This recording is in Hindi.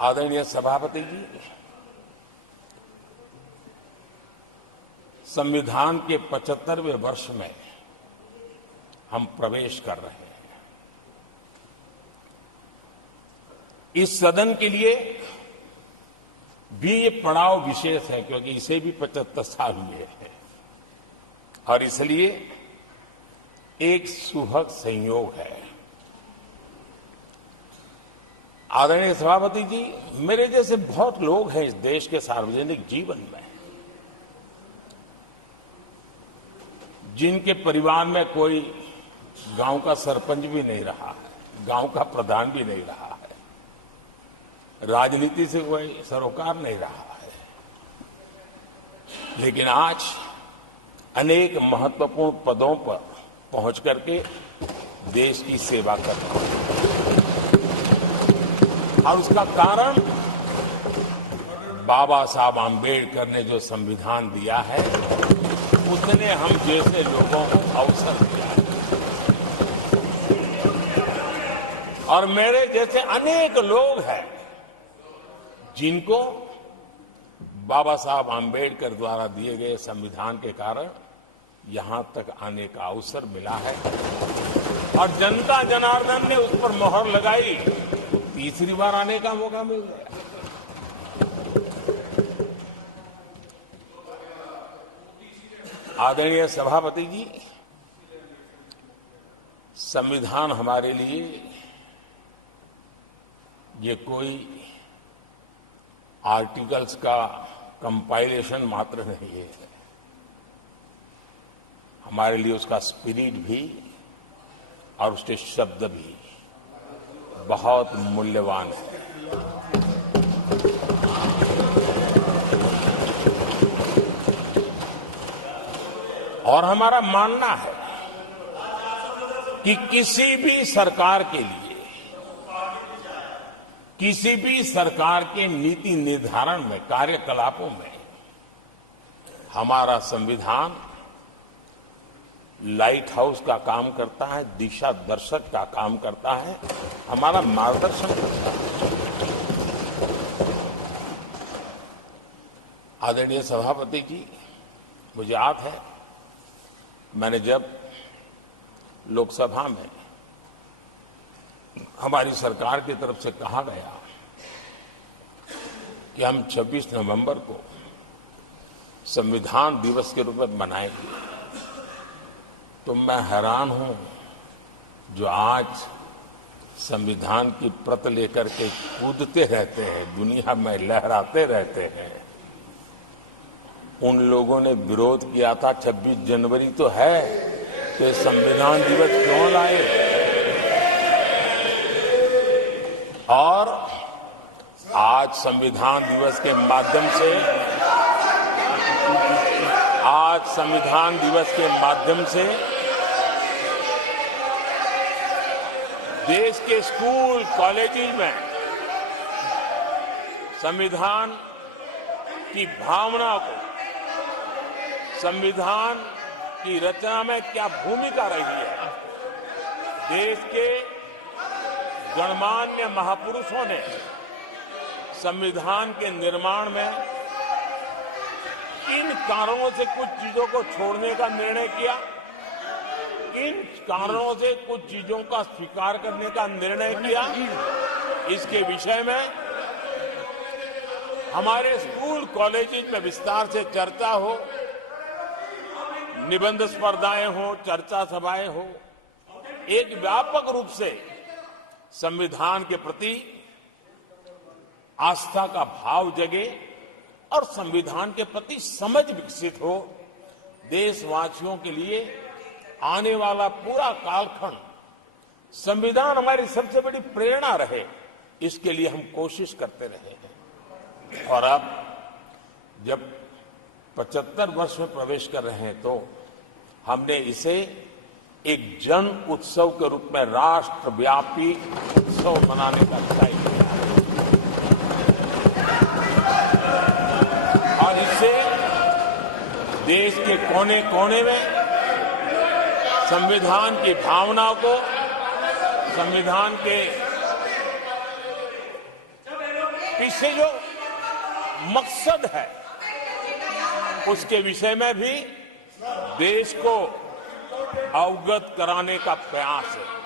आदरणीय सभापति जी, संविधान के 75वें वर्ष में हम प्रवेश कर रहे हैं। इस सदन के लिए भी ये पड़ाव विशेष है क्योंकि इसे भी 75 साल हुए हैं और इसलिए एक सुभग संयोग है। आदरणीय सभापति जी, मेरे जैसे बहुत लोग हैं इस देश के सार्वजनिक जीवन में जिनके परिवार में कोई गांव का सरपंच भी नहीं रहा है, गांव का प्रधान भी नहीं रहा है, राजनीति से कोई सरोकार नहीं रहा है, लेकिन आज अनेक महत्वपूर्ण पदों पर पहुंच करके देश की सेवा कर रहे हैं। और उसका कारण बाबा साहब आम्बेडकर ने जो संविधान दिया है उसने हम जैसे लोगों को अवसर दिया है और मेरे जैसे अनेक लोग हैं जिनको बाबा साहब आम्बेडकर द्वारा दिए गए संविधान के कारण यहां तक आने का अवसर मिला है और जनता जनार्दन ने उस पर मोहर लगाई तो तीसरी बार आने का मौका मिल गया। आदरणीय सभापति जी, संविधान हमारे लिए ये कोई आर्टिकल्स का कंपाइलेशन मात्र नहीं है, हमारे लिए उसका स्पिरिट भी और उसके शब्द भी बहुत मूल्यवान है। और हमारा मानना है कि किसी भी सरकार के लिए, किसी भी सरकार के नीति निर्धारण में, कार्यकलापों में हमारा संविधान लाइट हाउस का काम करता है, दिशा दर्शक का काम करता है, हमारा मार्गदर्शन करता है। आदरणीय सभापति जी, मुझे याद है मैंने जब लोकसभा में हमारी सरकार की तरफ से कहा गया कि हम 26 नवंबर को संविधान दिवस के रूप में मनाएंगे, तो मैं हैरान हूं जो आज संविधान की प्रत लेकर के कूदते रहते हैं, दुनिया में लहराते रहते हैं, उन लोगों ने विरोध किया था 26 जनवरी तो है तो संविधान दिवस क्यों लाए। और आज संविधान दिवस के माध्यम से, आज संविधान दिवस के माध्यम से देश के स्कूल कॉलेजेस में संविधान की भावना को, संविधान की रचना में क्या भूमिका रही है, देश के गणमान्य महापुरुषों ने संविधान के निर्माण में किन कारणों से कुछ चीजों को छोड़ने का निर्णय किया, किन कारणों से कुछ चीजों का स्वीकार करने का निर्णय किया, इसके विषय में हमारे स्कूल कॉलेजेस में विस्तार से चर्चा हो, निबंध स्पर्धाएं हो, चर्चा सभाएं हो, एक व्यापक रूप से संविधान के प्रति आस्था का भाव जगे और संविधान के प्रति समझ विकसित हो। देशवासियों के लिए आने वाला पूरा कालखंड संविधान हमारी सबसे बड़ी प्रेरणा रहे, इसके लिए हम कोशिश करते रहे हैं। और अब जब 75 वर्ष में प्रवेश कर रहे हैं तो हमने इसे एक जन उत्सव के रूप में राष्ट्रव्यापी उत्सव मनाने का तय किया और इससे देश के कोने कोने में संविधान की भावना को, संविधान के पीछे जो मकसद है उसके विषय में भी देश को अवगत कराने का प्रयास है।